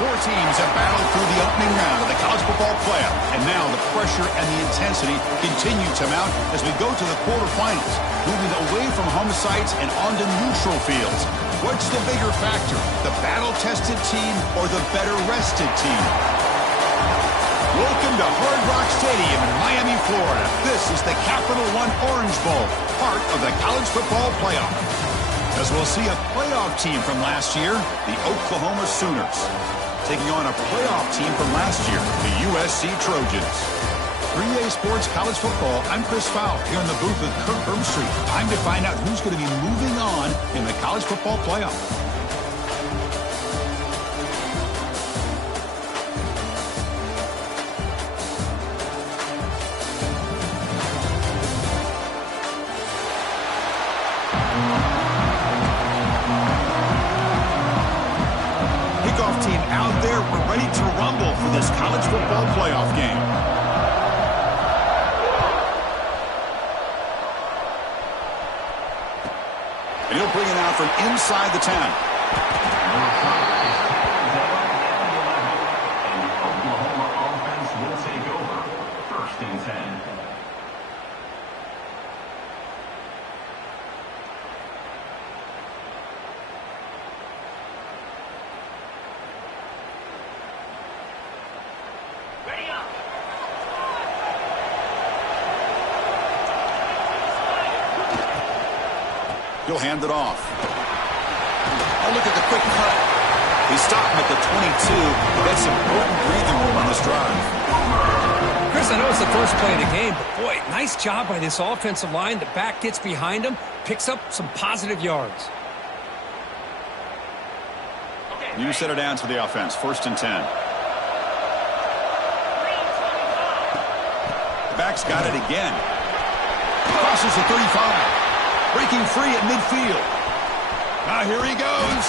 Four teams have battled through the opening round of the college football playoff, and now the pressure and the intensity continue to mount as we go to the quarterfinals, moving away from home sites and onto neutral fields. What's the bigger factor, the battle-tested team or the better-rested team? Welcome to Hard Rock Stadium in Miami, Florida. This is the Capital One Orange Bowl, part of the college football playoff. As we'll see a playoff team from last year, the Oklahoma Sooners, taking on a playoff team from last year, the USC Trojans. 3A Sports College Football, I'm Chris Fowler here in the booth with Kirk Herbstreit. Time to find out who's going to be moving on in the college football playoff. Kickoff team out there, we're ready to rumble for this college football playoff game. And he'll bring it out from inside the 10. And the Oklahoma offense will take over. 1st and 10. He'll hand it off. Oh, look at the quick cut. He stopped him at the 22. That's some important breathing room on this drive. Chris, I know it's the first play of the game, but boy, nice job by this offensive line. The back gets behind him, picks up some positive yards. You set it down to the offense. 1st and 10. The back's got it again. Crosses the 35. Breaking free at midfield. Now here he goes.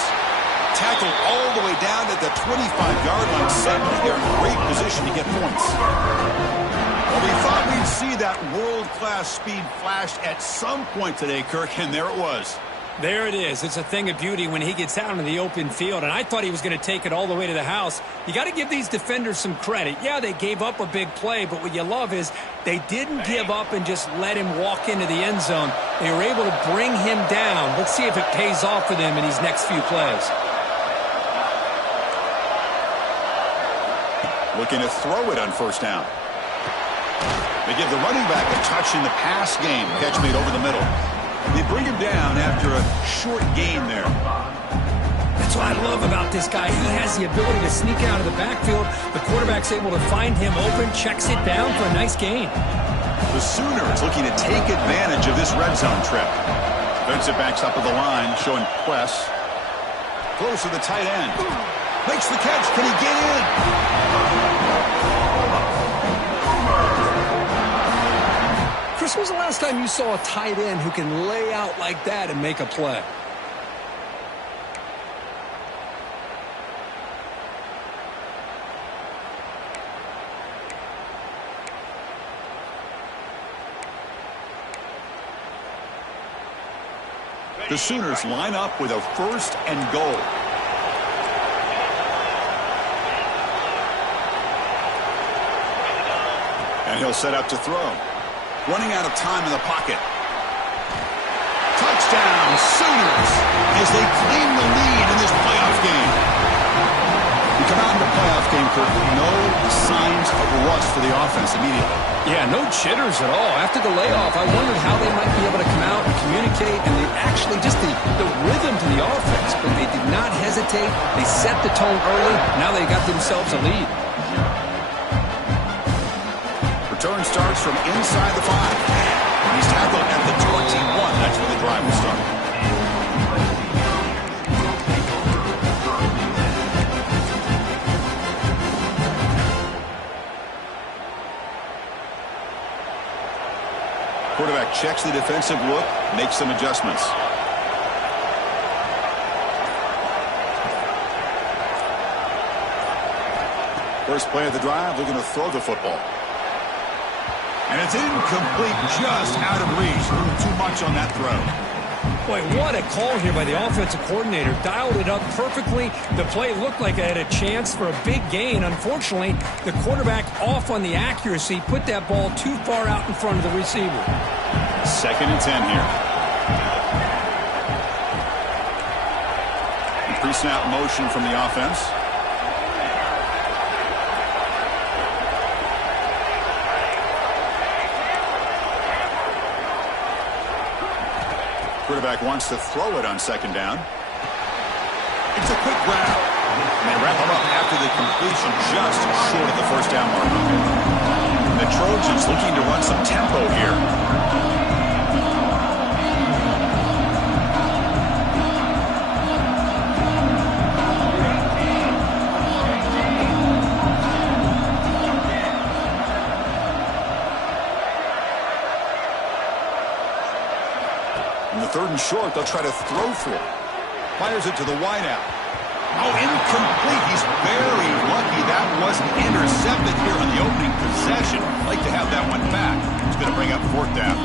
Tackled all the way down at the 25-yard line. Suddenly they're in great position to get points. Well, we thought we'd see that world-class speed flash at some point today, Kirk, and there it was. There it is. It's a thing of beauty when he gets out in the open field, and I thought he was going to take it all the way to the house. You got to give these defenders some credit. Yeah, they gave up a big play, but what you love is they didn't give up and just let him walk into the end zone. They were able to bring him down. Let's see if it pays off for them in these next few plays. Looking to throw it on 1st down. They give the running back a touch in the pass game. Catch made over the middle. They bring him down after a short gain there. That's what I love about this guy. He has the ability to sneak out of the backfield. The quarterback's able to find him open, checks it down for a nice gain. The Sooners looking to take advantage of this red zone trip. Defensive backs up at the line, showing press. Close to the tight end. Makes the catch. Can he get in? Chris, when was the last time you saw a tight end who can lay out like that and make a play? The Sooners line up with a 1st and goal. And he'll set up to throw. Running out of time in the pocket. Touchdown, Sooners, as they claim the lead in this playoff game. We come out in the playoff game, Kirk, no signs of rust for the offense immediately. Yeah, no jitters at all. After the layoff, I wondered how they might be able to come out and communicate, and they actually just the rhythm to the offense, but they did not hesitate. They set the tone early. Now they got themselves a lead. Return starts from inside the 5. He's tackled at the 21. That's where the drive will start. Quarterback checks the defensive look, makes some adjustments. First play of the drive, looking to throw the football. And it's incomplete, just out of reach. Too much on that throw. Boy, what a call here by the offensive coordinator. Dialed it up perfectly. The play looked like it had a chance for a big gain. Unfortunately, the quarterback off on the accuracy, put that ball too far out in front of the receiver. 2nd and 10 here. Pre-snap motion from the offense. Quarterback wants to throw it on 2nd down. It's a quick grab. And they wrap him up after the completion just short of the 1st down mark. The Trojans looking to run some tempo here. In the 3rd and short, they'll try to throw for it. Fires it to the wideout. Oh, incomplete. He's very lucky that wasn't intercepted here on the opening possession. Like to have that one back. It's going to bring up 4th down.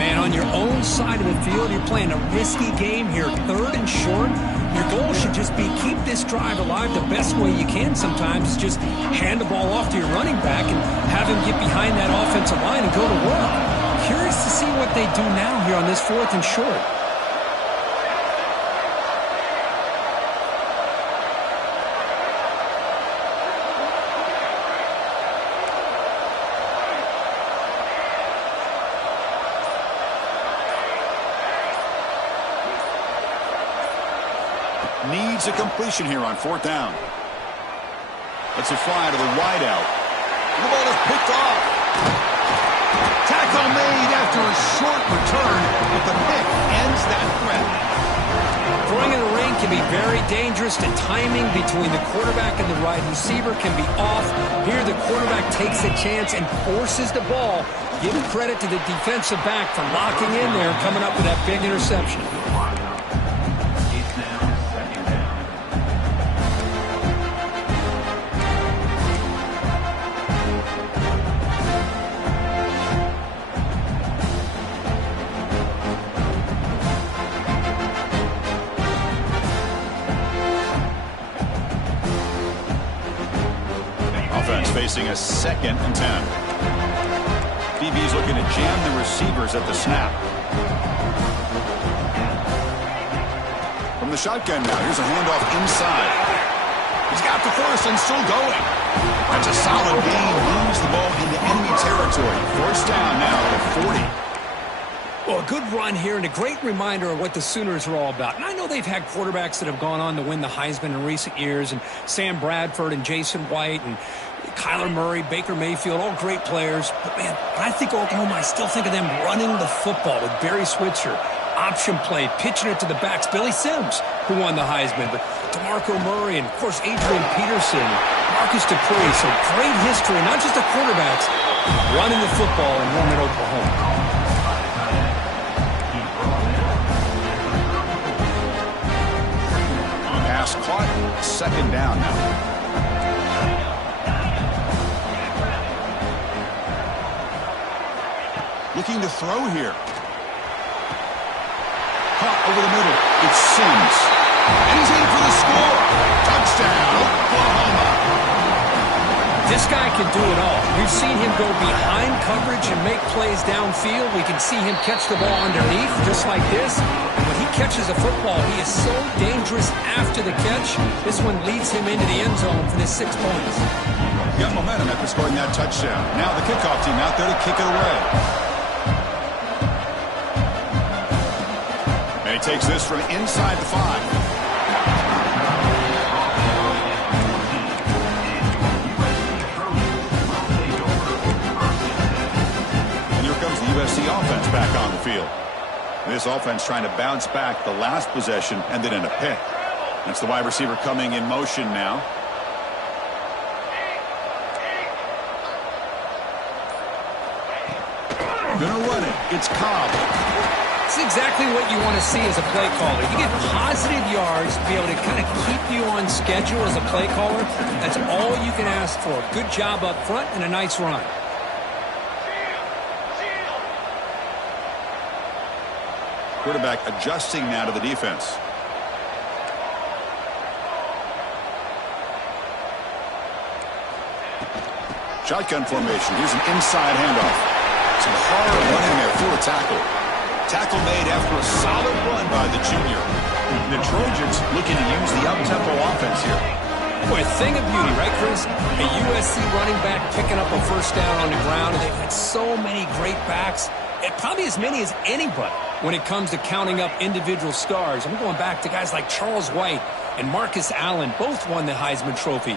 Man, on your own side of the field, you're playing a risky game here. 3rd and short. Your goal should just be keep this drive alive the best way you can sometimes. Is just hand the ball off to your running back and have him get behind that offensive line and go to work. Curious to see what they do now here on this 4th and short. Needs a completion here on 4th down. Let's it fly to the wideout. The ball is picked off. Tackle made after a short return, but the pick ends that threat. Throwing in the rain can be very dangerous. The timing between the quarterback and the wide receiver can be off. Here the quarterback takes a chance and forces the ball. Give credit to the defensive back for locking in there and coming up with that big interception. Facing a 2nd and 10. DB's looking to jam the receivers at the snap. From the shotgun now, here's a handoff inside. He's got the first and still going. That's a solid gain. Moves the ball into enemy territory. 1st down now at 40. Well, a good run here and a great reminder of what the Sooners are all about. And I know they've had quarterbacks that have gone on to win the Heisman in recent years, and Sam Bradford and Jason White and Kyler Murray, Baker Mayfield, all great players. But, man, when I think Oklahoma, I still think of them running the football with Barry Switzer. Option play, pitching it to the backs. Billy Sims, who won the Heisman. But DeMarco Murray and, of course, Adrian Peterson, Marcus Dupree. So great history, not just the quarterbacks, running the football in Norman, Oklahoma. Pass caught. 2nd down now. Looking to throw here. Caught over the middle. It's Sims. And he's in for the score. Touchdown, Oklahoma. This guy can do it all. We've seen him go behind coverage and make plays downfield. We can see him catch the ball underneath, just like this. And when he catches a football, he is so dangerous after the catch. This one leads him into the end zone for the 6 points. Got momentum after scoring that touchdown. Now the kickoff team out there to kick it away. And he takes this from inside the 5. USC offense back on the field. This offense trying to bounce back the last possession, ended in a pick. That's the wide receiver coming in motion now. Gonna run it. It's Cobb. It's exactly what you want to see as a play caller. You get positive yards to be able to kind of keep you on schedule as a play caller. That's all you can ask for. Good job up front and a nice run. Quarterback adjusting now to the defense. Shotgun formation. Here's an inside handoff. Some hard running there through a tackle. Tackle made after a solid run by the junior. The Trojans looking to use the up-tempo offense here. Boy, a thing of beauty, right, Chris? A USC running back picking up a first down on the ground, and they've had so many great backs, and probably as many as anybody when it comes to counting up individual stars. I'm going back to guys like Charles White and Marcus Allen. Both won the Heisman Trophy.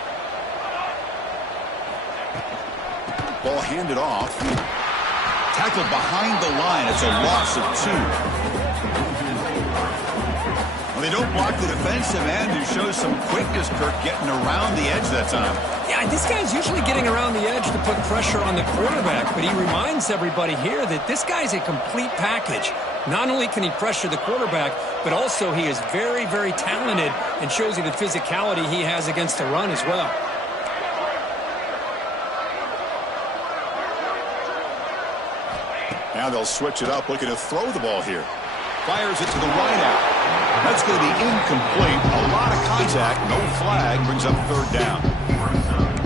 Ball handed off. Tackled behind the line. It's a loss of 2. Well, they don't block the defensive end, who shows some quickness, Kirk, getting around the edge that time. Yeah, this guy's usually getting around the edge to put pressure on the quarterback, but he reminds everybody here that this guy's a complete package. Not only can he pressure the quarterback, but also he is very, very talented and shows you the physicality he has against the run as well. Now they'll switch it up, looking to throw the ball here. Fires it to the right out. That's going to be incomplete. A lot of contact, no flag, brings up 3rd down.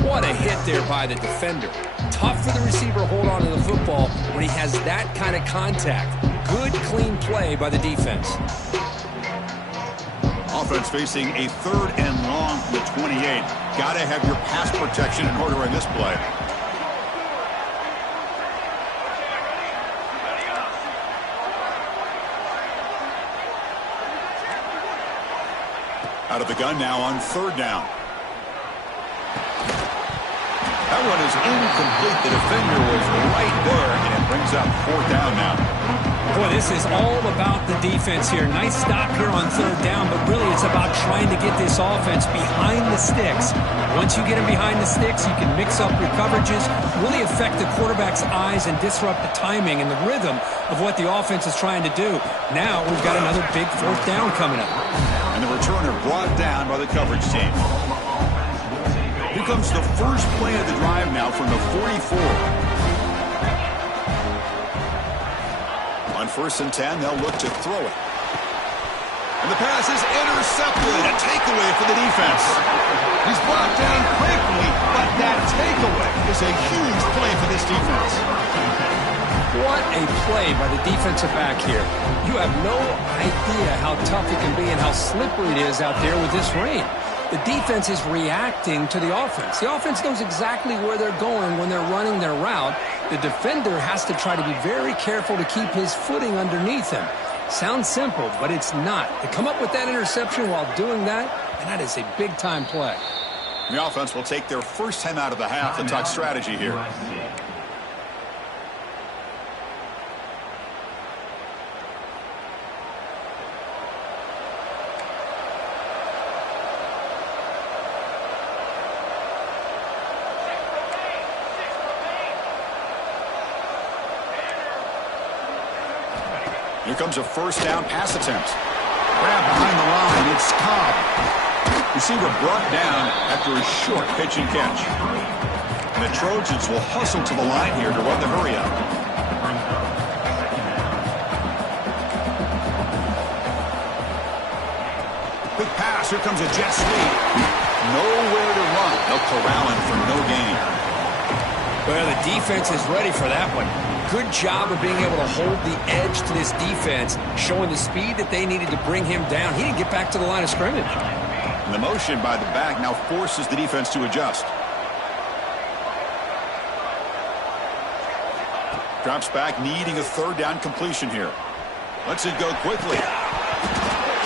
What a hit there by the defender. Tough for the receiver to hold on to the football when he has that kind of contact. Good, clean play by the defense. Offense facing a 3rd and long from the 28. Got to have your pass protection in order in this play. Out of the gun now on 3rd down. That one is incomplete. The defender was right there, and it brings up 4th down now. Boy, this is all about the defense here. Nice stop here on 3rd down, but really it's about trying to get this offense behind the sticks. Once you get them behind the sticks, you can mix up your coverages, really affect the quarterback's eyes and disrupt the timing and the rhythm of what the offense is trying to do. Now we've got another big 4th down coming up. And the returner brought down by the coverage team. Here comes the first play of the drive now from the 44. On 1st and 10, they'll look to throw it. And the pass is intercepted. A takeaway for the defense. He's brought down quickly, but that takeaway is a huge play for this defense. What a play by the defensive back here. You have no idea how tough it can be and how slippery it is out there with this rain. The defense is reacting to the offense. The offense knows exactly where they're going when they're running their route. The defender has to try to be very careful to keep his footing underneath him. Sounds simple, but it's not. To come up with that interception while doing that, and that is a big-time play. The offense will take their first time out of the half and talk strategy here. Here comes a 1st down pass attempt. Grab behind the line. It's Ncaa. Receiver brought down after a short pitch and catch. And the Trojans will hustle to the line here to run the hurry up. Quick pass. Here comes a jet sweep. Nowhere to run. They'll corral him for no gain. Well, the defense is ready for that one. Good job of being able to hold the edge to this defense, showing the speed that they needed to bring him down. He didn't get back to the line of scrimmage. And the motion by the back now forces the defense to adjust. Drops back, needing a 3rd down completion here. Lets it go quickly.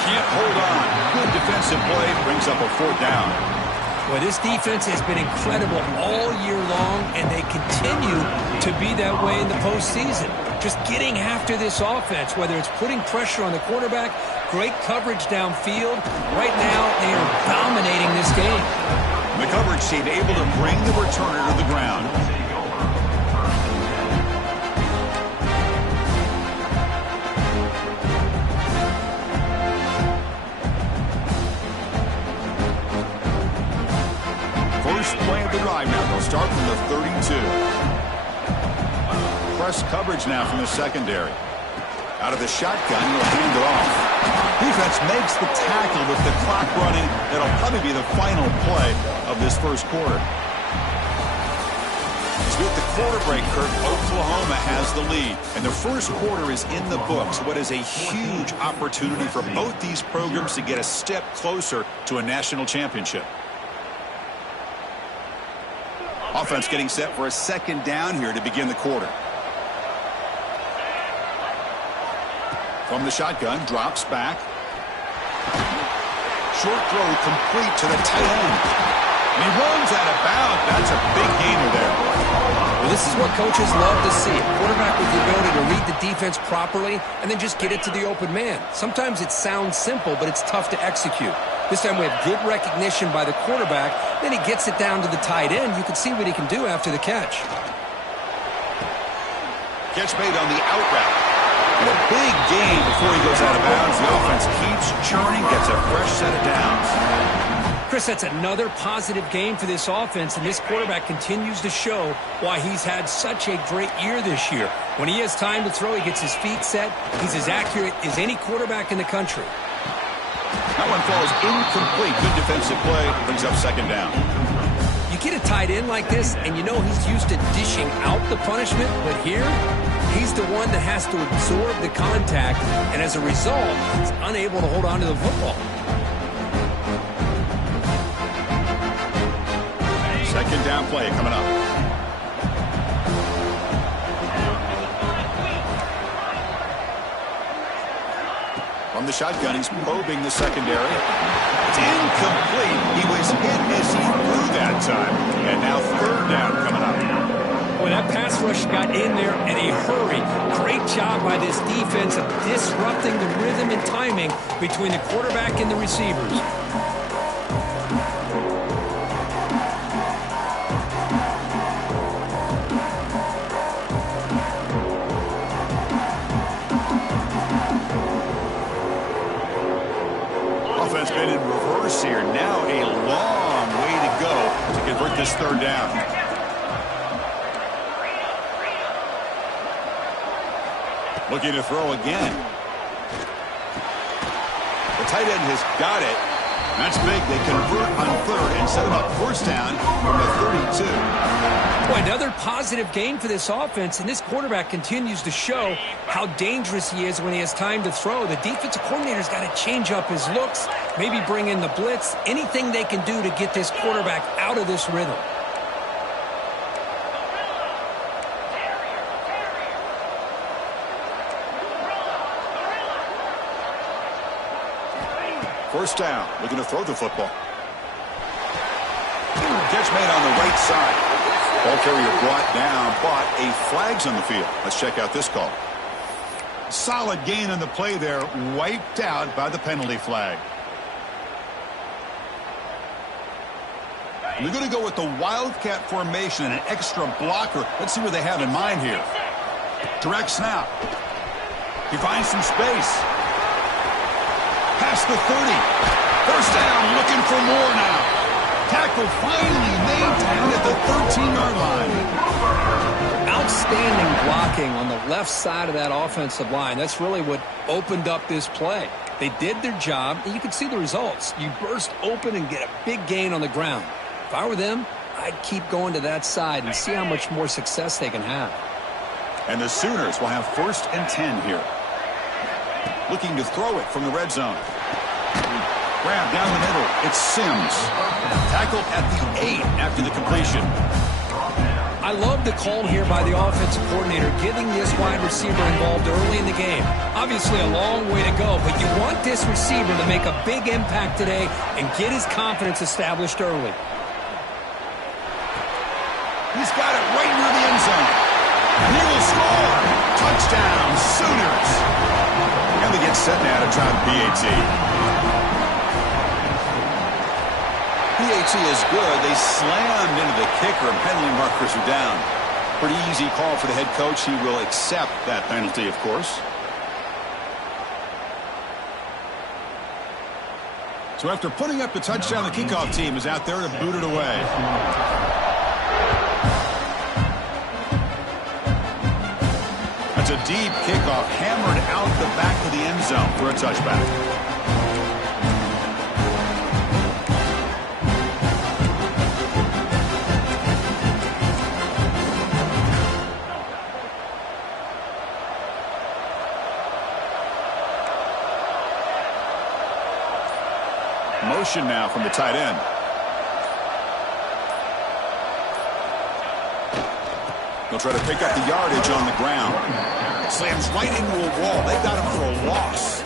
Can't hold on. Good defensive play, brings up a 4th down. Well, this defense has been incredible all year long, and they continue to be that way in the postseason. Just getting after this offense, whether it's putting pressure on the quarterback, great coverage downfield. Right now, they are dominating this game. The coverage team able to bring the returner to the ground. First play of the drive now. They'll start from the 32. Press coverage now from the secondary. Out of the shotgun, he'll hand it off. Defense makes the tackle with the clock running. That'll probably be the final play of this first quarter. As we hit the quarter break, Kirk, Oklahoma has the lead. And the first quarter is in the books. What is a huge opportunity for both these programs to get a step closer to a national championship. Offense getting set for a second down here to begin the quarter. From the shotgun, drops back. Short throw complete to the tight end. And he runs out of bounds. That's a big gainer there. Well, this is what coaches love to see. A quarterback with the ability to read the defense properly and then just get it to the open man. Sometimes it sounds simple, but it's tough to execute. This time we have good recognition by the quarterback. Then he gets it down to the tight end. You can see what he can do after the catch. Catch made on the out route. And a big gain before he goes out of bounds. The offense keeps churning, gets a fresh set of downs. Chris, that's another positive game for this offense, and this quarterback continues to show why he's had such a great year this year. When he has time to throw, he gets his feet set. He's as accurate as any quarterback in the country. That one falls incomplete. Good defensive play. Brings up second down. You get a tight end like this, and you know he's used to dishing out the punishment, but here, he's the one that has to absorb the contact, and as a result, he's unable to hold on to the football. Second down play coming up. From the shotgun, he's probing the secondary. It's incomplete. He was hit as he threw that time. And now third down coming up. Well, that pass rush got in there in a hurry. Great job by this defense of disrupting the rhythm and timing between the quarterback and the receivers. Offense been in reverse here. Now a long way to go to convert this third down. Looking to throw again. The tight end has got it. That's big. They convert on third and set him up first down from the 32. Boy, another positive game for this offense, and this quarterback continues to show how dangerous he is when he has time to throw. The defensive coordinator's got to change up his looks, maybe bring in the blitz, anything they can do to get this quarterback out of this rhythm. First down, looking to throw the football. Catch made on the right side. Ball carrier brought down, but a flag's on the field. Let's check out this call. Solid gain on the play there, wiped out by the penalty flag. They're going to go with the Wildcat formation and an extra blocker. Let's see what they have in mind here. Direct snap. He finds some space. Past the 30. First down, looking for more now. Tackle finally maintained at the 13-yard line. Outstanding blocking on the left side of that offensive line. That's really what opened up this play. They did their job, and you can see the results. You burst open and get a big gain on the ground. If I were them, I'd keep going to that side and see how much more success they can have. And the Sooners will have 1st and 10 here. Looking to throw it from the red zone. Grab down the middle. It's Sims. Tackled at the 8 after the completion. I love the call here by the offensive coordinator, getting this wide receiver involved early in the game. Obviously a long way to go, but you want this receiver to make a big impact today and get his confidence established early. He's got it right near the end zone. And he will score. Touchdown, Sooners. And they get set now to try the PAT. PAT is good. They slammed into the kicker and penalty markers are down. Pretty easy call for the head coach. He will accept that penalty, of course. So after putting up the touchdown, the kickoff team is out there to boot it away. It's a deep kickoff, hammered out the back of the end zone for a touchback. Motion now from the tight end. They'll try to pick up the yardage on the ground. Slams right into a wall. They got him for a loss.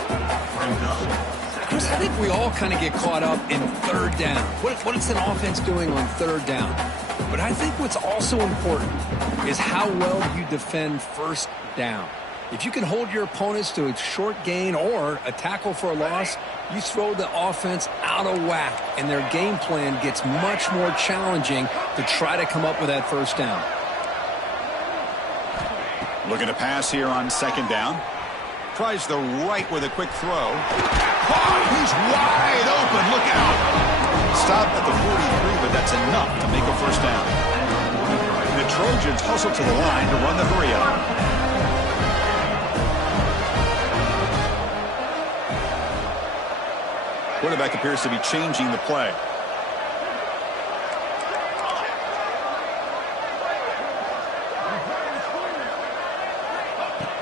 Chris, I think we all kind of get caught up in third down. What is an offense doing on third down? But I think what's also important is how well you defend first down. If you can hold your opponents to a short gain or a tackle for a loss, you throw the offense out of whack, and their game plan gets much more challenging to try to come up with that first down. Looking to pass here on second down. Tries the right with a quick throw. Oh, he's wide open. Look out. Stopped at the 43, but that's enough to make a first down. The Trojans hustle to the line to run the hurry up. Quarterback appears to be changing the play.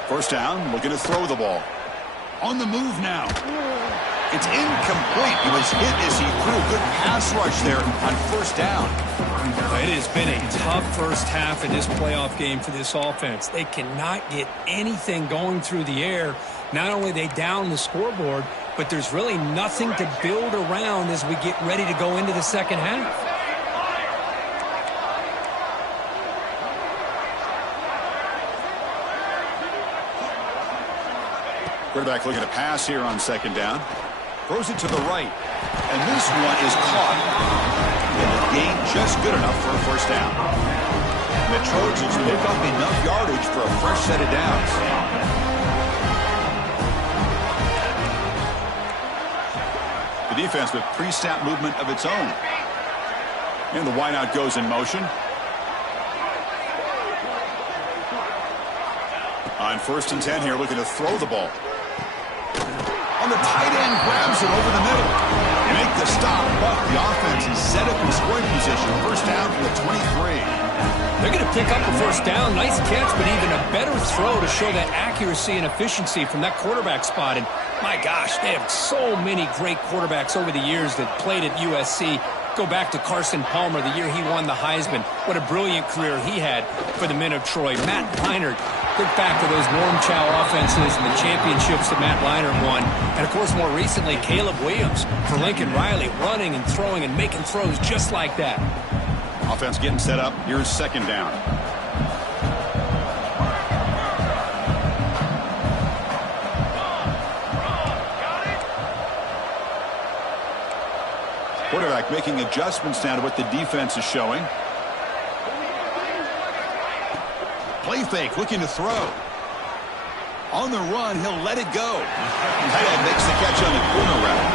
First down, looking to throw the ball. On the move now. It's incomplete. He was hit as he threw a good pass rush there on first down. It has been a tough first half in this playoff game for this offense. They cannot get anything going through the air. Not only are they down the scoreboard, but there's really nothing to build around as we get ready to go into the second half. Quarterback looking to pass here on second down. Throws it to the right. And this one is caught. And the gain just good enough for a first down. And the Trojans pick up enough yardage for a fresh set of downs. The defense with pre-snap movement of its own. And the wideout goes in motion. On 1st and 10 here, looking to throw the ball. On the tight end, grabs it over the middle. They make the stop, but the offense is set up in scoring position. First down from the 23. They're going to pick up the first down. Nice catch, but even a better throw to show that accuracy and efficiency from that quarterback spot. And my gosh, they have so many great quarterbacks over the years that played at USC. Go back to Carson Palmer, the year he won the Heisman. What a brilliant career he had for the men of Troy. Matt Leinart, think back to those Ncaa offenses and the championships that Matt Leinart won. And, of course, more recently, Caleb Williams for Lincoln Riley, running and throwing and making throws just like that. Offense getting set up. Here's second down. Quarterback making adjustments now to what the defense is showing. Play fake, looking to throw. On the run, he'll let it go. Tight end makes the catch on the corner route.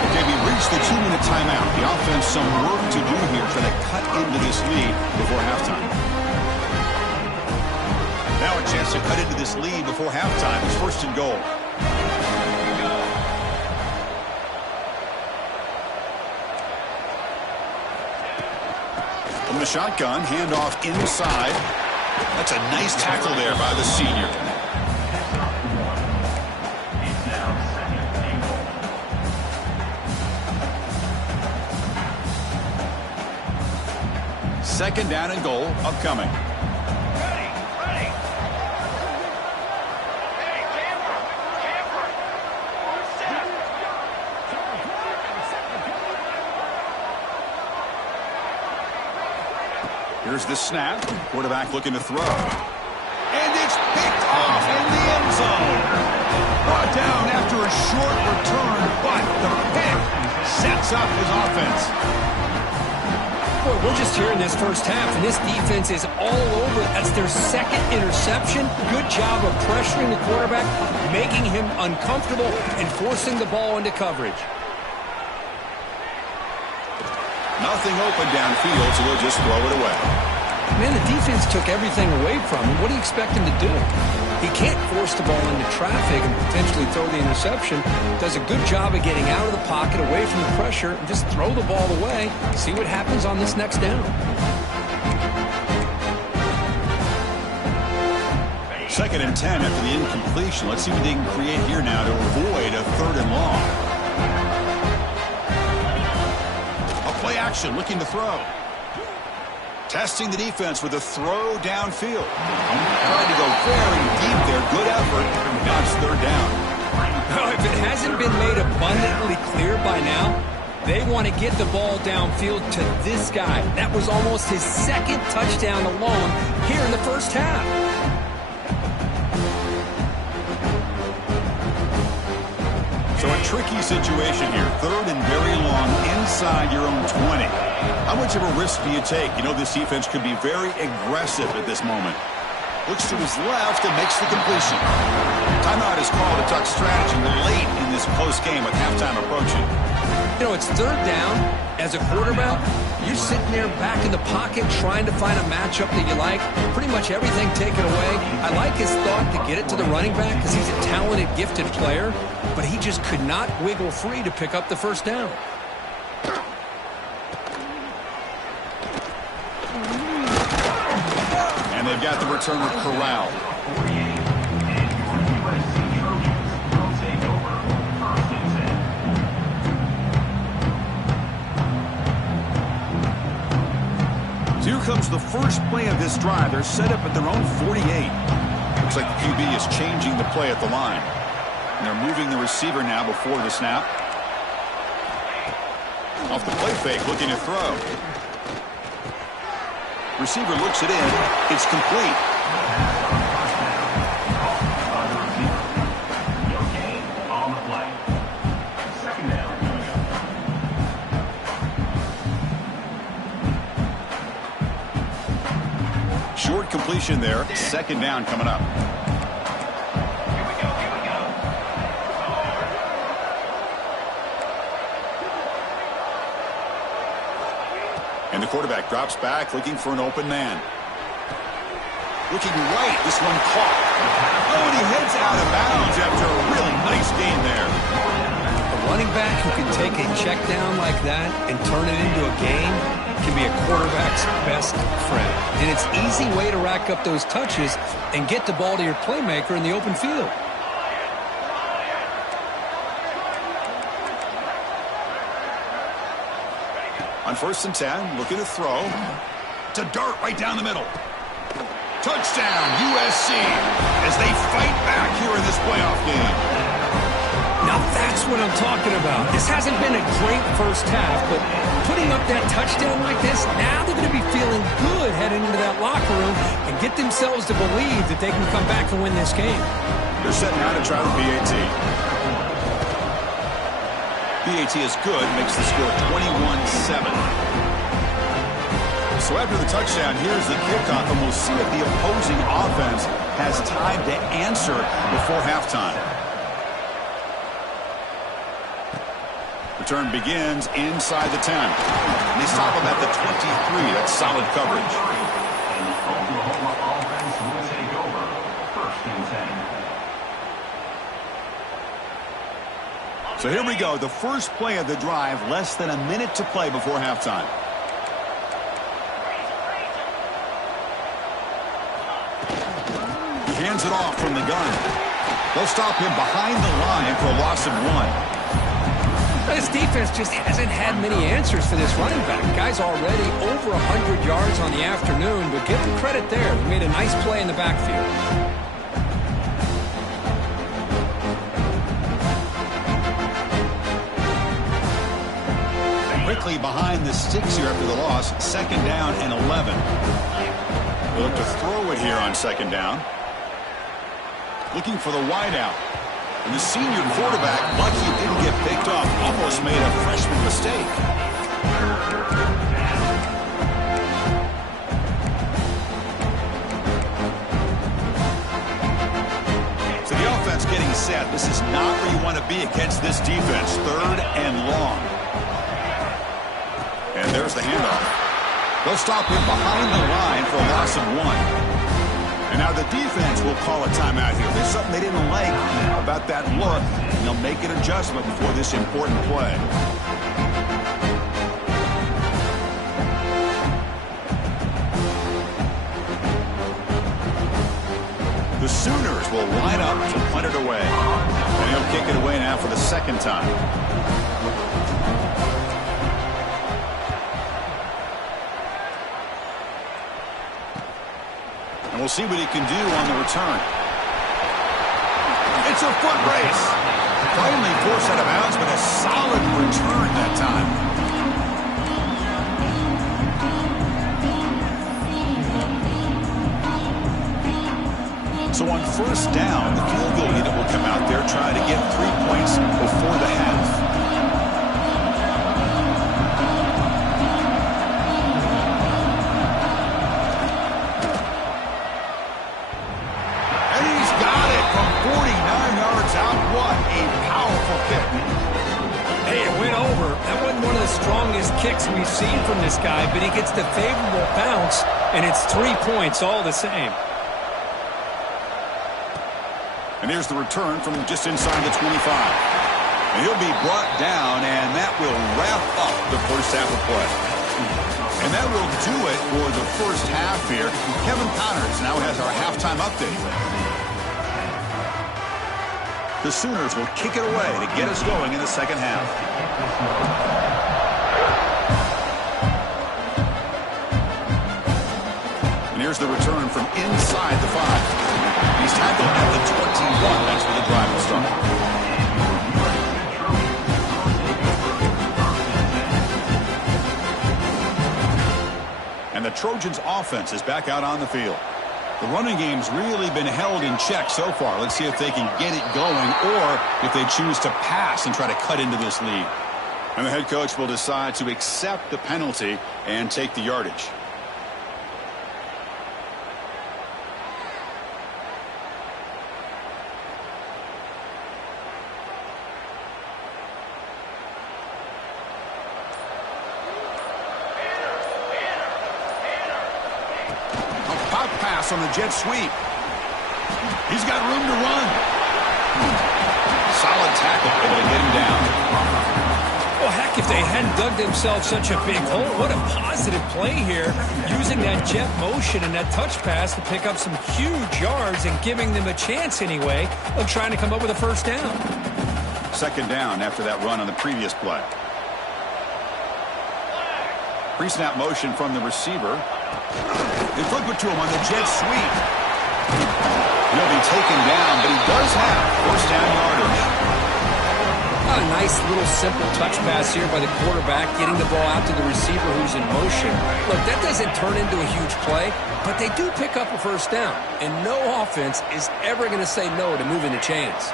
Okay, we reached the 2-minute timeout. The offense some work to do here, trying to cut into this lead before halftime. Now a chance to cut into this lead before halftime. It's 1st and goal. From the shotgun, handoff inside. That's a nice tackle there by the senior. Second down and goal upcoming. Here's the snap. Quarterback looking to throw. And it's picked off in the end zone. Brought down after a short return, but the pick sets up his offense. Boy, we're just here in this first half, and this defense is all over. That's their second interception. Good job of pressuring the quarterback, making him uncomfortable, and forcing the ball into coverage. Nothing open downfield, so they'll just throw it away. Man, the defense took everything away from him. What do you expect him to do? He can't force the ball into traffic and potentially throw the interception. Does a good job of getting out of the pocket, away from the pressure, and just throw the ball away. See what happens on this next down. 2nd and 10 after the incompletion. Let's see what they can create here now to avoid a 3rd and long. A play action, looking to throw. Testing the defense with a throw downfield. Trying to go very deep there. Good effort. Now it's 3rd down. Well, if it hasn't been made abundantly clear by now, they want to get the ball downfield to this guy. That was almost his 2nd touchdown alone here in the first half. So a tricky situation here. 3rd and very long inside your own 20. How much of a risk do you take? You know this defense could be very aggressive at this moment. Looks to his left and makes the completion. Timeout is called to tuck strategy late in this close game with halftime approaching. You know, it's 3rd down. As a quarterback, you're sitting there back in the pocket trying to find a matchup that you like. Pretty much everything taken away. I like his thought to get it to the running back because he's a talented, gifted player, but he just could not wiggle free to pick up the first down. And they've got the returner corralled. Here comes the first play of this drive. They're set up at their own 48. Looks like the QB is changing the play at the line. And they're moving the receiver now before the snap. Off the play fake, looking to throw. Receiver looks it in. It's complete. Short completion there. 2nd down coming up. And the quarterback drops back, looking for an open man. Looking right, this one caught. Oh, and he heads out of bounds after a really nice gain there. A running back who can take a check down like that and turn it into a gain can be a quarterback's best friend. And it's an easy way to rack up those touches and get the ball to your playmaker in the open field. On 1st and 10, looking to throw. To dart right down the middle. Touchdown, USC, as they fight back here in this playoff game. Now that's what I'm talking about. This hasn't been a great first half, but putting up that touchdown like this, now they're going to be feeling good heading into that locker room and get themselves to believe that they can come back and win this game. They're setting out to try the PAT. PAT is good, makes the score 21-7. So after the touchdown, here's the kickoff, and we'll see if the opposing offense has time to answer before halftime. Return begins inside the 10. And they stop him at the 23. That's solid coverage. And the Oklahoma offense will take over. 1st and 10. So here we go. The first play of the drive, less than a minute to play before halftime. He hands it off from the gun. They'll stop him behind the line for a loss of 1. This defense just hasn't had many answers for this running back. Guy's already over 100 yards on the afternoon, but give him credit there. He made a nice play in the backfield. Quickly behind the sticks here after the loss. 2nd down and 11. They'll look to throw it here on 2nd down. Looking for the wideout. And the senior quarterback, lucky it didn't get picked off, almost made a freshman mistake. So the offense getting set. This is not where you want to be against this defense. 3rd and long. And there's the handoff. They'll stop him behind the line for a loss of 1. And now the defense will call a timeout here. There's something they didn't like about that look, and they'll make an adjustment before this important play. The Sooners will line up to punt it away. And he'll kick it away now for the second time. And we'll see what he can do on the return. It's a foot race. Finally forced out of bounds, but a solid return that time. So on first down, the field goal unit will come out there trying to get 3 points before the half. And he's got it from 49 yards out. What a powerful kick. Hey, it went over. That wasn't one of the strongest kicks we've seen from this guy, but he gets the favorable bounce, and it's 3 points all the same. And here's the return from just inside the 25. And he'll be brought down, and that will wrap up the first half of play. And that will do it for the first half here. Kevin Connors now has our halftime update. The Sooners will kick it away to get us going in the second half. And here's the return from inside the 5. He's tackled at the 21. That's where the drive will start. And the Trojans' offense is back out on the field. The running game's really been held in check so far. Let's see if they can get it going or if they choose to pass and try to cut into this lead. And the head coach will decide to accept the penalty and take the yardage. On the jet sweep. He's got room to run. Solid tackle, able to get him down. Well, heck, if they hadn't dug themselves such a big hole, what a positive play here, using that jet motion and that touch pass to pick up some huge yards and giving them a chance anyway of trying to come up with a first down. Second down after that run on the previous play. Pre-snap motion from the receiver. They flip it to him on the jet sweep. He'll be taken down, but he does have first down yardage. A nice little simple touch pass here by the quarterback, getting the ball out to the receiver who's in motion. Look, that doesn't turn into a huge play, but they do pick up a first down, and no offense is ever going to say no to moving the chains.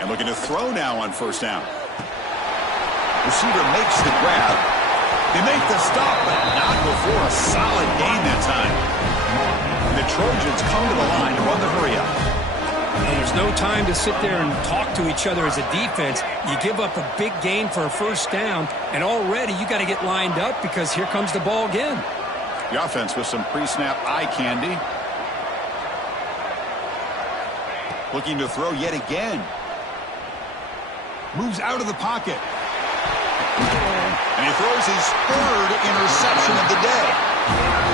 And looking to throw now on first down. Receiver makes the grab. They make the stop, but not before a solid gain that time. The Trojans come to the line to run the hurry-up. There's no time to sit there and talk to each other as a defense. You give up a big gain for a first down, and already you got to get lined up because here comes the ball again. The offense with some pre-snap eye candy. Looking to throw yet again. Moves out of the pocket. And he throws his third interception of the day.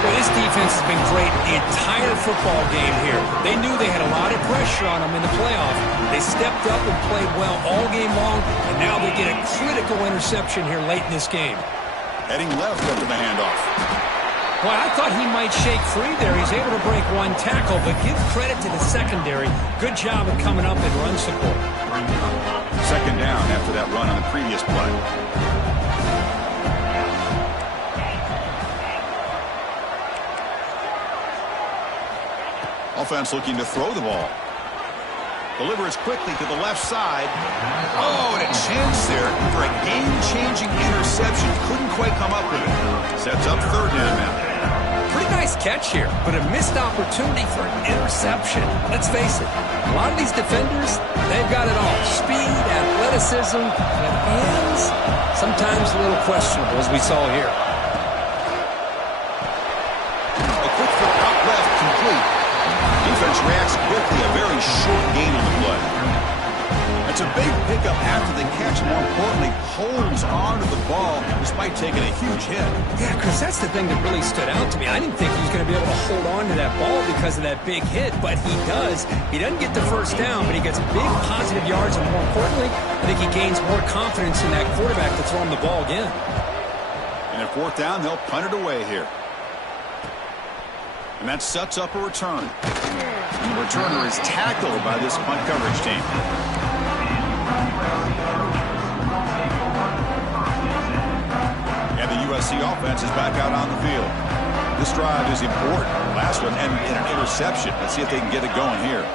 Well, this defense has been great the entire football game here. They knew they had a lot of pressure on them in the playoff. They stepped up and played well all game long, and now they get a critical interception here late in this game. Heading left after the handoff. Well, I thought he might shake free there. He's able to break one tackle, but give credit to the secondary. Good job of coming up in run support. Second down after that run on the previous play. Offense looking to throw the ball. Delivers quickly to the left side. Oh, and a chance there for a game-changing interception. Couldn't quite come up with it. Sets up third down now. Pretty nice nice catch here, but a missed opportunity for an interception. Let's face it, a lot of these defenders, they've got it all. Speed, athleticism, but hands, sometimes a little questionable, as we saw here. A quick throw out left, complete. Defense reacts quickly, a very short gain on the play. It's a big pickup after the catch, more importantly, holds on to the ball despite taking a huge hit. Yeah, Chris, that's the thing that really stood out to me. I didn't think he was going to be able to hold on to that ball because of that big hit, but he does. He doesn't get the first down, but he gets big positive yards, and more importantly, I think he gains more confidence in that quarterback to throw him the ball again. And at fourth down, they'll punt it away here. And that sets up a return. The returner is tackled by this punt coverage team. And the USC offense is back out on the field. This drive is important. Last one ended in an interception. Let's see if they can get it going here.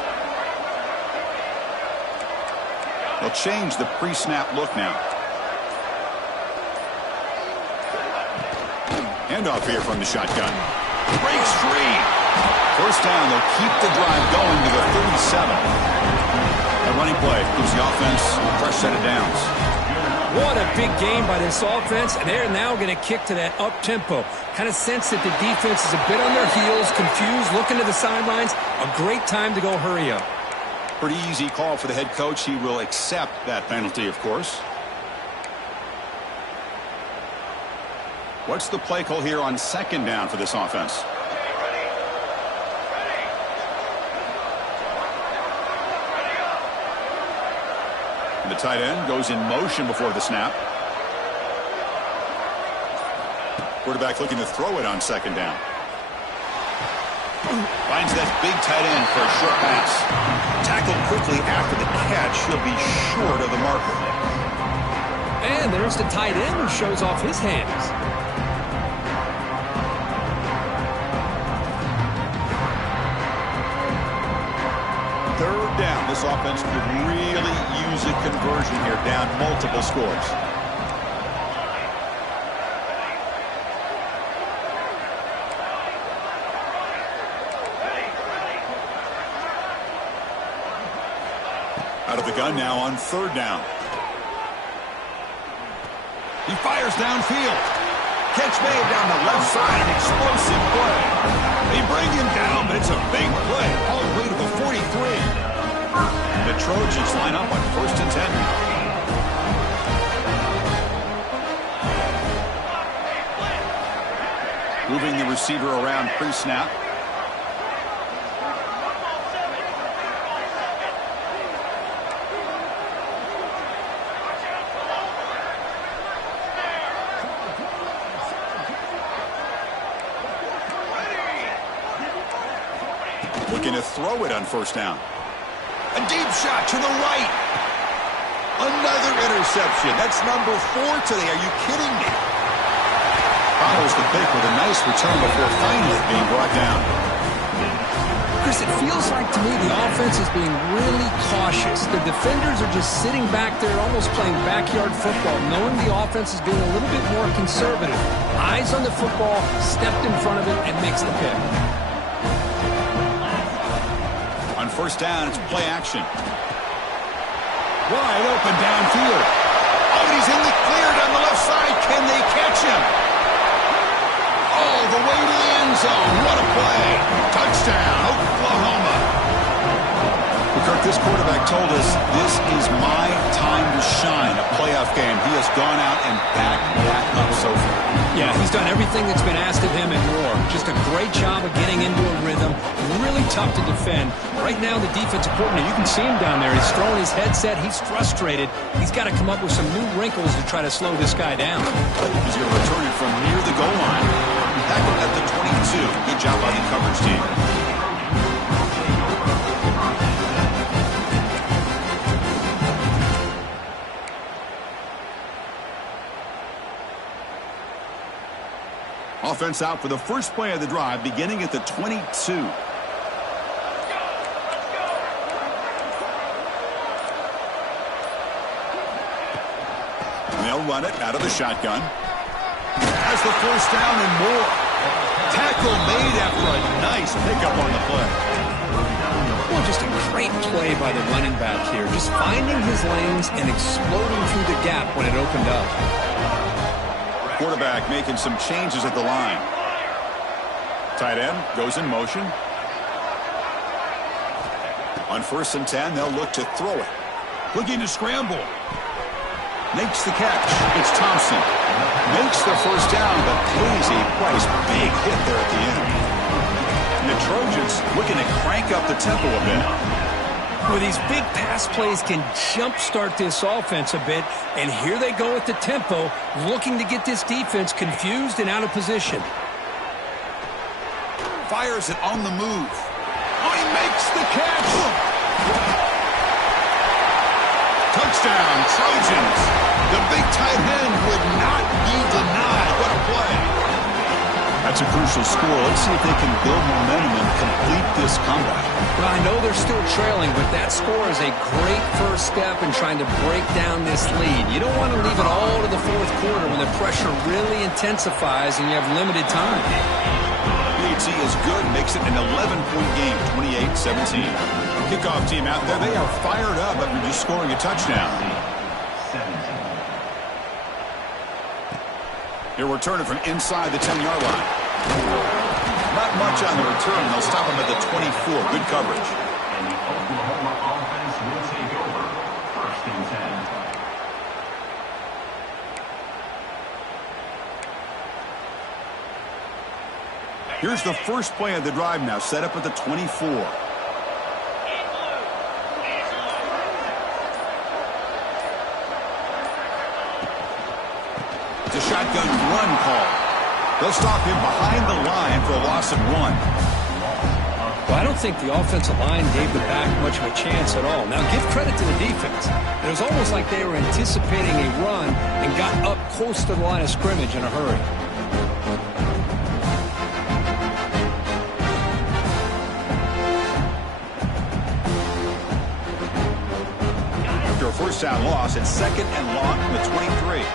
They'll change the pre-snap look now. Handoff here from the shotgun. Breaks free. First down, they'll keep the drive going to the 37. A running play gives the offense a fresh set of downs. What a big game by this offense, and they're now going to kick to that up-tempo. Kind of sense that the defense is a bit on their heels, confused, looking to the sidelines. A great time to go hurry up. Pretty easy call for the head coach. He will accept that penalty, of course. What's the play call here on second down for this offense? The tight end goes in motion before the snap. Quarterback looking to throw it on second down. Finds that big tight end for a short pass. Tackled quickly after the catch. He'll be short of the marker. And there's the tight end who shows off his hands. Third down. This offense could really use a conversion here, down multiple scores. Out of the gun now on third down. He fires downfield. Catch made down the left side, an explosive play. They bring him down, but it's a big play, all the way to the 43. The Trojans line up on 1st and 10. Moving the receiver around pre-snap. Looking to throw it on first down. A deep shot to the right. Another interception. That's number 4 today. Are you kidding me? Follows the pick with a nice return before finally being brought down. Chris, it feels like to me the offense is being really cautious. The defenders are just sitting back there almost playing backyard football, knowing the offense is being a little bit more conservative. Eyes on the football, stepped in front of it, and makes the pick. On first down, it's play action. Wide open downfield. Oh, he's in the clear down the left side. Can they catch him? All the way to the end zone. What a play. Touchdown, Oklahoma. Kirk, this quarterback told us this is my time to shine, a playoff game. He has gone out and backed that up so far. Yeah, he's done everything that's been asked of him and more. Just a great job of getting into a rhythm. Really tough to defend. Right now, the defensive coordinator, you can see him down there. He's throwing his headset. He's frustrated. He's got to come up with some new wrinkles to try to slow this guy down. He's going to return it from near the goal line. Tackled at the 22. Good job by the coverage team. Offense out for the first play of the drive, beginning at the 22. They'll run it out of the shotgun. Has the first down and more. Tackle made after a nice pickup on the play. Well, just a great play by the running back here. Just finding his lanes and exploding through the gap when it opened up. Quarterback making some changes at the line. Tight end goes in motion. On 1st and 10, they'll look to throw it. Looking to scramble. Makes the catch. It's Thompson. Makes the first down, but pays a price. Big hit there at the end. And the Trojans looking to crank up the tempo a bit. Well, these big pass plays can jumpstart this offense a bit, and here they go with the tempo, looking to get this defense confused and out of position. Fires it on the move. Oh, he makes the catch. Touchdown, Trojans. The big tight end would not be denied. What a play. That's a crucial score. Let's see if they can build momentum and complete this comeback. Well, I know they're still trailing, but that score is a great first step in trying to break down this lead. You don't want to leave it all to the fourth quarter when the pressure really intensifies and you have limited time. PHC is good, makes it an 11-point game, 28-17. Kickoff team out there, they are fired up after just scoring a touchdown. They're returning from inside the 10-yard line. Not much on the return. They'll stop him at the 24. Good coverage. And the Oklahoma offense will take over. 1st and 10. Here's the first play of the drive now, set up at the 24. It's a shotgun run call. They'll stop him behind the line for a loss of 1. Well, I don't think the offensive line gave the back much of a chance at all. Now, give credit to the defense. It was almost like they were anticipating a run and got up close to the line of scrimmage in a hurry. After a first down loss, it's 2nd and long from the 23.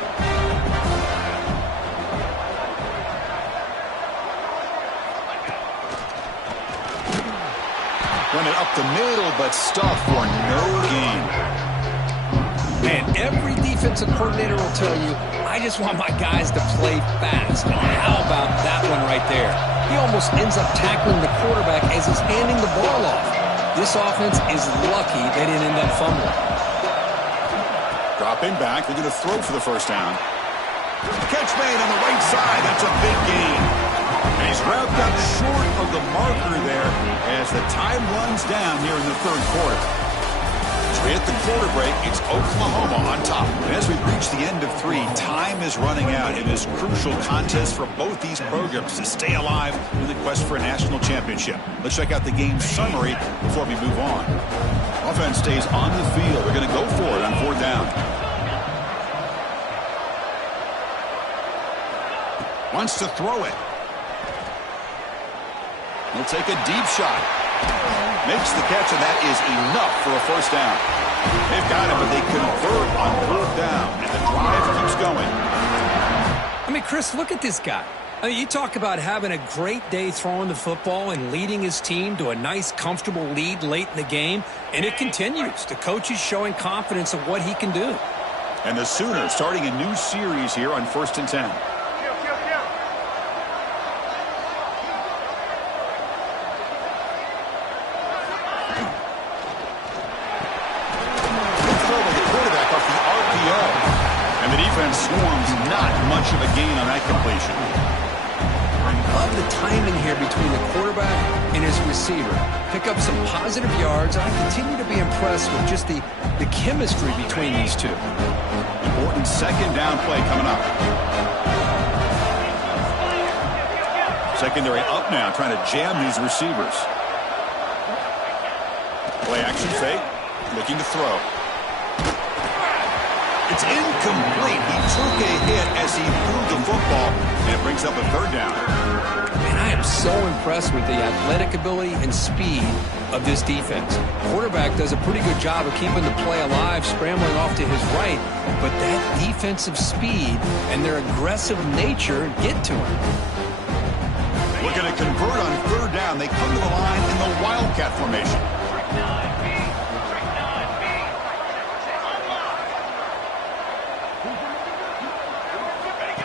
Run it up the middle, but stuffed for no gain. Man, every defensive coordinator will tell you, I just want my guys to play fast. And how about that one right there? He almost ends up tackling the quarterback as he's handing the ball off. This offense is lucky they didn't end up fumbling. Dropping back, they're going to throw for the first down. Catch made on the right side. That's a big gain. And he's wrapped up short of the marker there as the time runs down here in the 3rd quarter. As we hit the quarter break, it's Oklahoma on top. And as we reach the end of 3, time is running out in this crucial contest for both these programs to stay alive in the quest for a national championship. Let's check out the game summary before we move on. Offense stays on the field. They're going to go for it on 4th down. Wants to throw it. He'll take a deep shot. Makes the catch, and that is enough for a first down. They've got it, but they convert on 4th down, and the drive keeps going. I mean, Chris, look at this guy. I mean, you talk about having a great day throwing the football and leading his team to a nice, comfortable lead late in the game, and it continues. The coach is showing confidence of what he can do. And the Sooners starting a new series here on 1st and 10. Swarms, not much of a gain on that completion. I love the timing here between the quarterback and his receiver. Pick up some positive yards, and I continue to be impressed with just the chemistry between these two. Important 2nd down play coming up. Secondary up now, trying to jam these receivers. Play action fake, looking to throw. It's incomplete. He took a hit as he threw the football, and it brings up a 3rd down. Man, I am so impressed with the athletic ability and speed of this defense. Quarterback does a pretty good job of keeping the play alive, scrambling off to his right, but that defensive speed and their aggressive nature get to him. Looking to convert on third down. They come to the line in the Wildcat formation.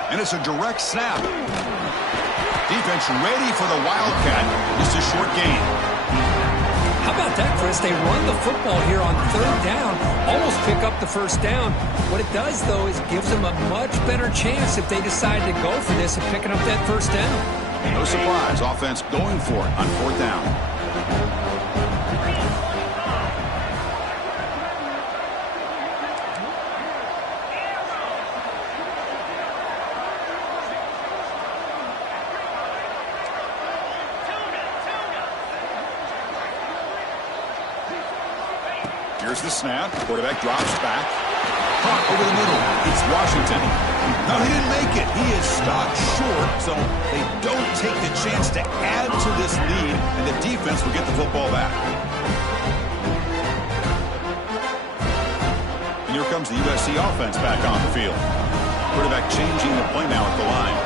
And it's a direct snap. Defense ready for the Wildcat. Just a short gain. How about that, Chris? They run the football here on third down, almost pick up the first down. What it does, though, is gives them a much better chance if they decide to go for this and picking up that first down. No surprise, offense going for it on fourth down. Here's the snap. Quarterback drops back. Caught over the middle. It's Washington. No, he didn't make it. He is stopped short, so they don't take the chance to add to this lead, and the defense will get the football back. And here comes the USC offense back on the field. Quarterback changing the play now at the line.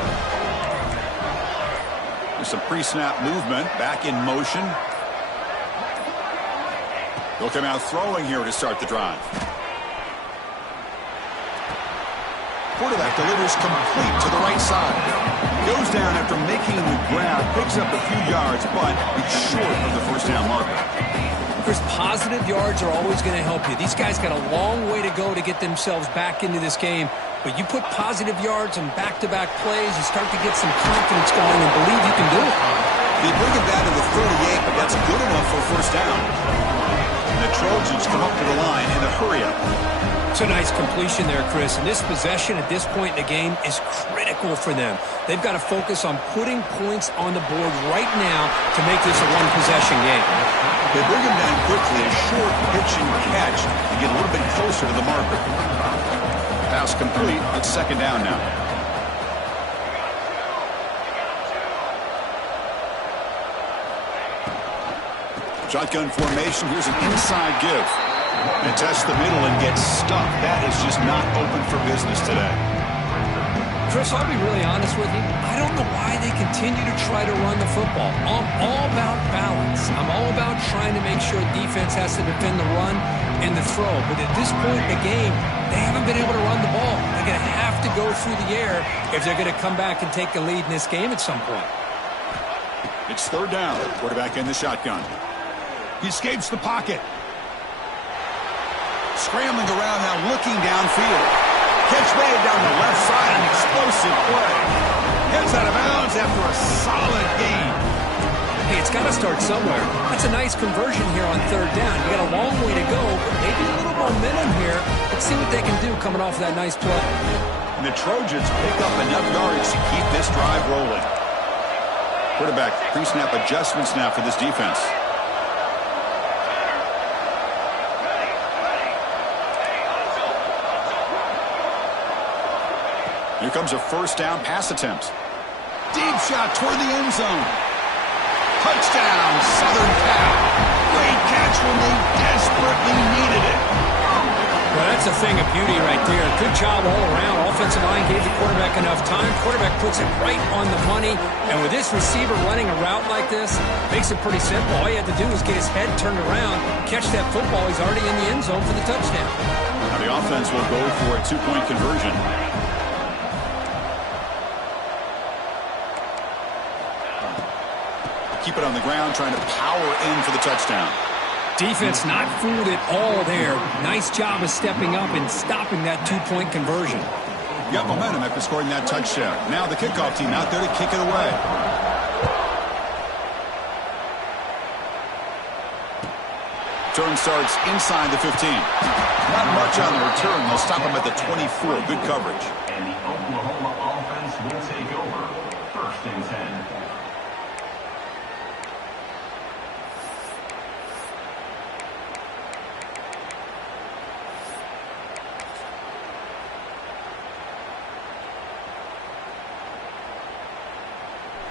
There's some pre-snap movement. Back in motion. They'll come out throwing here to start the drive. Quarterback delivers complete to the right side. Goes down after making the grab, picks up a few yards, but it's short of the first down marker. Chris, positive yards are always going to help you. These guys got a long way to go to get themselves back into this game, but you put positive yards and back-to-back plays, you start to get some confidence going and believe you can do it. They bring it down to the 38, but that's good enough for a first down. The Trojans come up to the line in a hurry-up. It's a nice completion there, Chris. And this possession at this point in the game is critical for them. They've got to focus on putting points on the board right now to make this a one-possession game. They bring him down quickly, a short pitch and catch to get a little bit closer to the marker. Pass complete. It's second down now. Shotgun formation. Here's an inside give. And test the middle and get stuck. That is just not open for business today. Chris, I'll be really honest with you. I don't know why they continue to try to run the football. I'm all about balance. I'm all about trying to make sure defense has to defend the run and the throw. But at this point in the game, they haven't been able to run the ball. They're going to have to go through the air if they're going to come back and take the lead in this game at some point. It's third down. Quarterback in the shotgun. He escapes the pocket. Scrambling around now, looking downfield. Catch made down the left side, an explosive play. Gets out of bounds after a solid gain. Hey, it's got to start somewhere. That's a nice conversion here on third down. You got a long way to go, but maybe a little momentum here. Let's see what they can do coming off that nice play. And the Trojans pick up enough yards to keep this drive rolling. Quarterback pre-snap adjustments now for this defense. Here comes a first down pass attempt. Deep shot toward the end zone. Touchdown, Southern Cal. Great catch when they desperately needed it. Well, that's a thing of beauty right there. Good job all around. Offensive line gave the quarterback enough time. Quarterback puts it right on the money. And with this receiver running a route like this, makes it pretty simple. All you have to do is get his head turned around, catch that football. He's already in the end zone for the touchdown. Now the offense will go for a two-point conversion. Keep it on the ground, trying to power in for the touchdown. Defense not fooled at all there. Nice job of stepping up and stopping that two-point conversion. Got momentum after scoring that touchdown. Now the kickoff team out there to kick it away. Turn starts inside the 15. Not much on the return. They'll stop him at the 24. Good coverage. And the Oklahoma offense will take over. First and 10.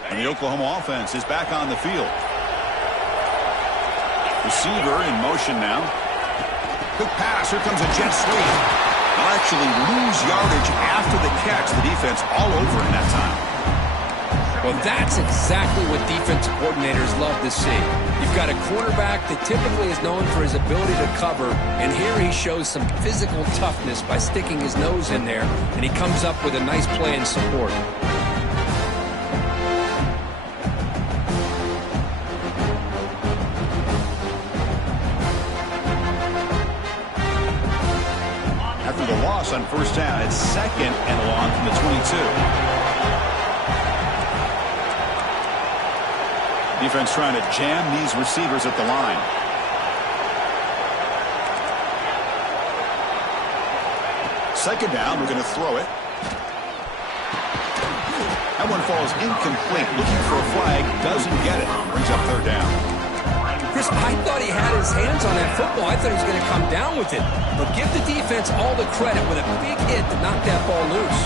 And the Oklahoma offense is back on the field. Receiver in motion now. Quick pass. Here comes a jet sweep. They'll actually lose yardage after the catch. The defense all over in that time. Well, that's exactly what defensive coordinators love to see. You've got a quarterback that typically is known for his ability to cover, and here he shows some physical toughness by sticking his nose in there, and he comes up with a nice play in support. After the loss on first down, it's 2nd and long from the 22. Defense trying to jam these receivers at the line. Second down, we're going to throw it. That one falls incomplete. Looking for a flag, doesn't get it. Brings up third down. Chris, I thought he had his hands on that football. I thought he was going to come down with it. But give the defense all the credit with a big hit to knock that ball loose.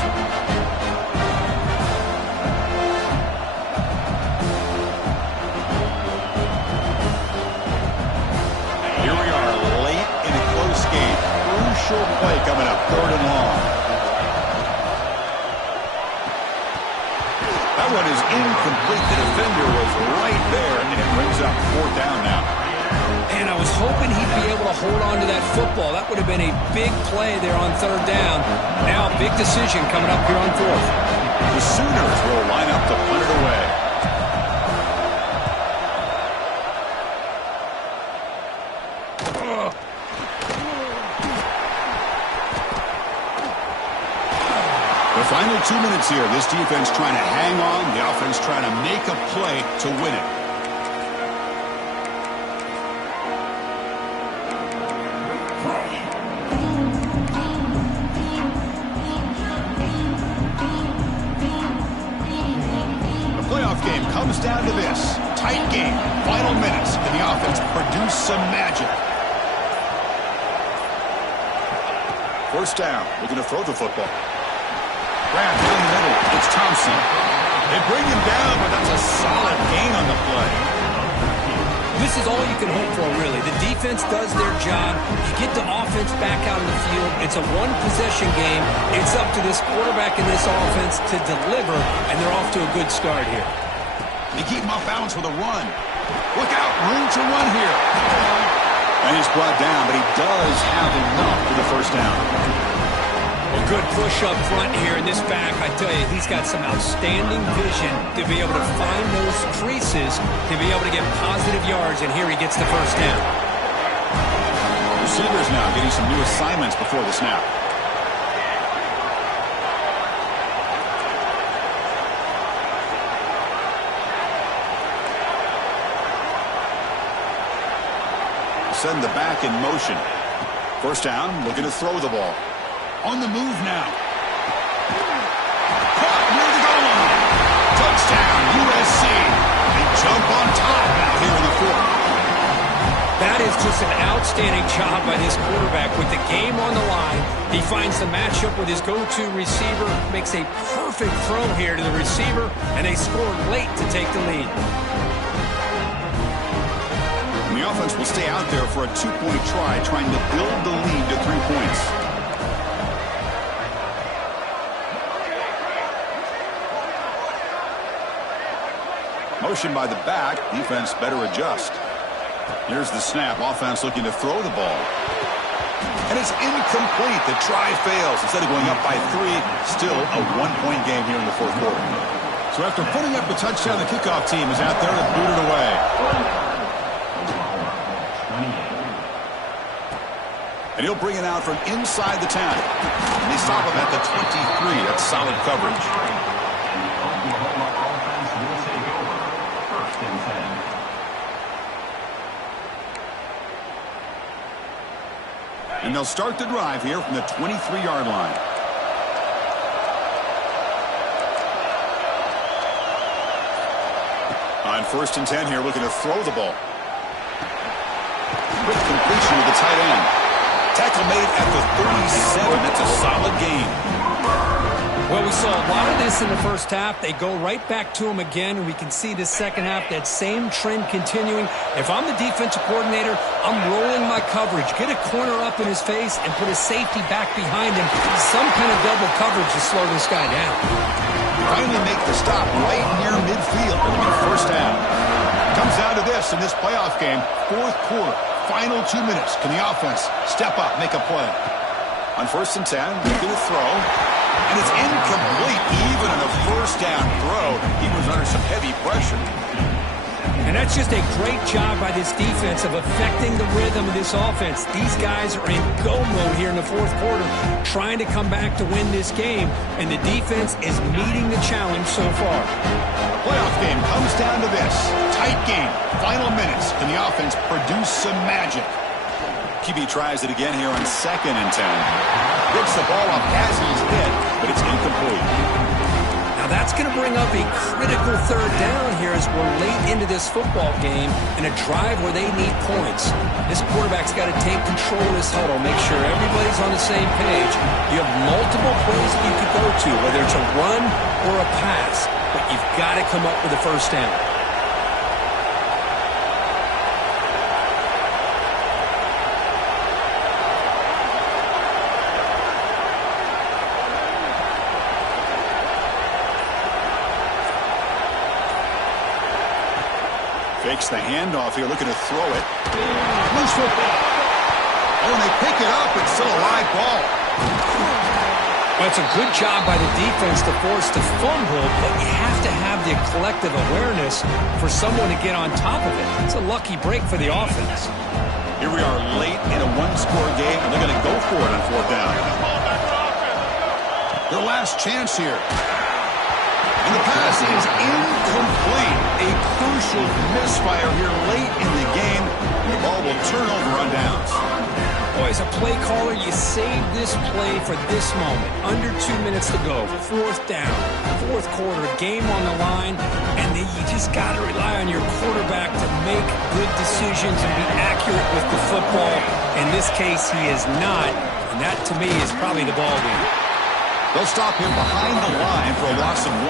Crucial play coming up, 3rd and long. That one is incomplete. The defender was right there, and it brings up 4th down now. And I was hoping he'd be able to hold on to that football. That would have been a big play there on 3rd down. Now a big decision coming up here on 4th. The Sooners will line up to punt it away. Final 2 minutes here. This defense trying to hang on. The offense trying to make a play to win it. The playoff game comes down to this. Tight game. Final minutes. And the offense produce some magic. First down. We're going to throw the football. Grab down the middle. It's Thompson. They bring him down, but that's a solid gain on the play. This is all you can hope for, really. The defense does their job. You get the offense back out on the field. It's a one-possession game. It's up to this quarterback and this offense to deliver, and they're off to a good start here. They keep him off balance with a run. Look out, room to run here. And he's brought down, but he does have enough for the first down. A good push up front here in this back. I tell you, he's got some outstanding vision to be able to find those creases, to be able to get positive yards, and here he gets the first down. Receivers now getting some new assignments before the snap. Send the back in motion. First down, looking to throw the ball. On the move now. Caught near the goal line. Touchdown, USC. They jump on top now here in the 4th. That is just an outstanding job by this quarterback with the game on the line. He finds the matchup with his go-to receiver, makes a perfect throw here to the receiver, and they score late to take the lead. And the offense will stay out there for a 2-point try, trying to build the lead to 3 points. Motion by the back. Defense better adjust. Here's the snap. Offense looking to throw the ball. And it's incomplete. The try fails. Instead of going up by 3, still a 1-point game here in the 4th quarter. So after putting up a touchdown, the kickoff team is out there to boot it away. And he'll bring it out from inside the 10. And they stop him at the 23. That's solid coverage. And they'll start the drive here from the 23-yard line. On 1st and 10 here, looking to throw the ball. Quick completion to the tight end. Tackle made at the 37. That's a solid gain. Well, we saw a lot of this in the first half. They go right back to him again, and we can see the second half, that same trend continuing. If I'm the defensive coordinator, I'm rolling my coverage. Get a corner up in his face and put a safety back behind him. Some kind of double coverage to slow this guy down. finally make the stop right near midfield. It'll be first down. Comes down to this in this playoff game. Fourth quarter, final 2 minutes. Can the offense step up, make a play? On 1st and 10, they're going to throw. And it's incomplete. Even on a first down throw, he was under some heavy pressure. And that's just a great job by this defense of affecting the rhythm of this offense. These guys are in go mode here in the fourth quarter, trying to come back to win this game, and the defense is meeting the challenge so far. The playoff game comes down to this. Tight game, final minutes. Can the offense produce some magic? QB tries it again here on 2nd and 10. Picks the ball up as he's hit, but it's incomplete. Now that's going to bring up a critical third down here as we're late into this football game in a drive where they need points. This quarterback's got to take control of this huddle, make sure everybody's on the same page. You have multiple plays that you could go to, whether it's a run or a pass, but you've got to come up with a first down. Fakes the handoff here, looking to throw it. Loose football. Oh, and they pick it up. It's still a live ball. Well, it's a good job by the defense to force the fumble, but you have to have the collective awareness for someone to get on top of it. It's a lucky break for the offense. Here we are late in a one-score game, and they're going to go for it on 4th down. Their last chance here. And the pass is incomplete. A crucial misfire here late in the game. And the ball will turn over on downs. Boy, as a play caller, you save this play for this moment. Under 2 minutes to go. 4th down. 4th quarter, game on the line. And then you just got to rely on your quarterback to make good decisions and be accurate with the football. In this case, he is not. And that, to me, is probably the ball game. They'll stop him behind the line for a loss of 1.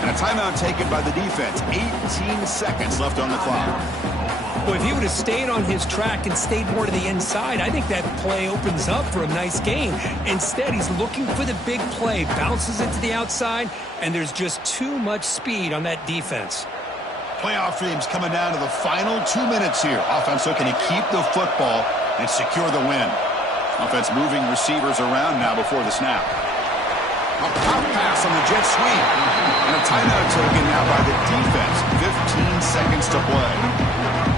And a timeout taken by the defense. 18 seconds left on the clock. Well, if he would have stayed on his track and stayed more to the inside, I think that play opens up for a nice game. Instead, he's looking for the big play, bounces it to the outside, and there's just too much speed on that defense. Playoff dreams coming down to the final 2 minutes here. Offense looking to keep the football and secure the win. Offense moving receivers around now before the snap. A pop pass on the jet sweep. And a timeout taken now by the defense. 15 seconds to play.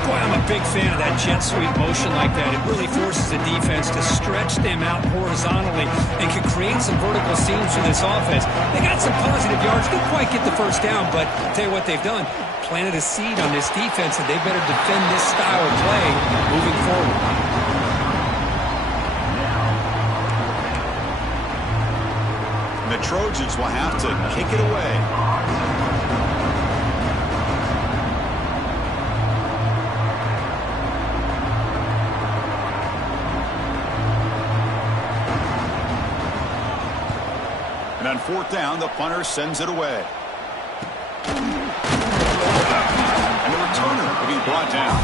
Boy, I'm a big fan of that jet sweep motion like that. It really forces the defense to stretch them out horizontally and can create some vertical seams for this offense. They got some positive yards. Didn't quite get the first down, but I'll tell you what they've done. Planted a seed on this defense, and they better defend this style of play moving forward. The Trojans will have to kick it away. And on 4th down, the punter sends it away. And the returner will be brought down.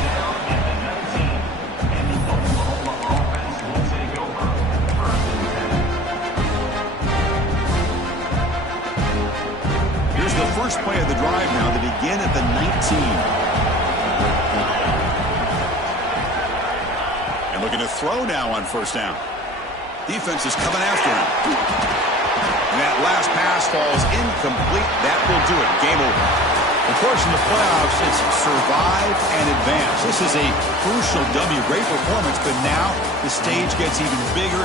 Here's the first play of the drive now. They begin at the 19. And looking to throw now on 1st down. Defense is coming after him. And that last pass falls incomplete. That will do it. Game over. Of course, in the playoffs, it's survive and advance. This is a crucial W. Great performance, but now the stage gets even bigger.